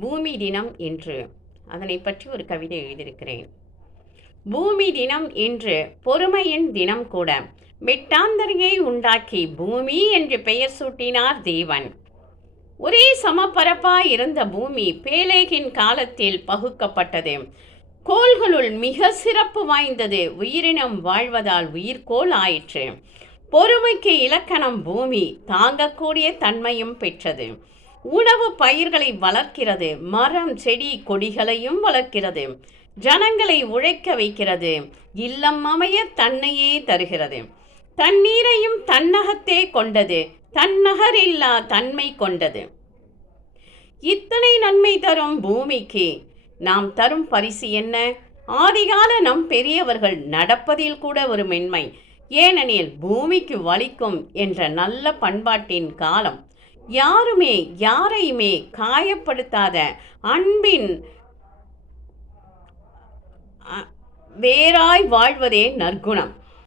பூமி தினம் இன்று. அதனை பற்றி ஒரு கவிதை எழுதியிருக்கிறேன். பூமி தினம் இன்று பொறுமையின் தினம் கூட. வெட்டாந்தரையை உண்டாக்கி பூமி என்று பெயர் சூட்டினார் தேவன். ஒரே சமபரப்பாய் இருந்த பூமி பேலேகின் காலத்தில் பகுக்கப்பட்டது. கோள்களுள் மிக சிறப்பு வாய்ந்தது. உயிரினம் வாழ்வதால் உயிர்கோள் ஆயிற்று. பொறுமைக்கு இலக்கணம் பூமி. தாங்கக்கூடிய தன்மையும் பெற்றது. உணவு பயிர்களை வளர்க்கிறது. மரம் செடி கொடிகளையும் வளர்க்கிறது. ஜனங்களை உழைக்க வைக்கிறது. இல்லம் அமைய தன்னையே தருகிறது. தண்ணீரையும் தன்னகத்தே கொண்டது. தன்னகரில்லா தன்மை கொண்டது. இத்தனை நன்மை தரும் பூமிக்கு நாம் தரும் பரிசு என்ன? ஆதிகால நம் பெரியவர்கள் நடப்பதில் கூட ஒரு மென்மை. ஏனெனில் பூமிக்கு வலிக்கும் என்ற நல்ல பண்பாட்டின் காலம். யாருமே யாரையுமே காயப்படுத்தாத அன்பின் வேறாய் வாழ்வதே நற்குணம்.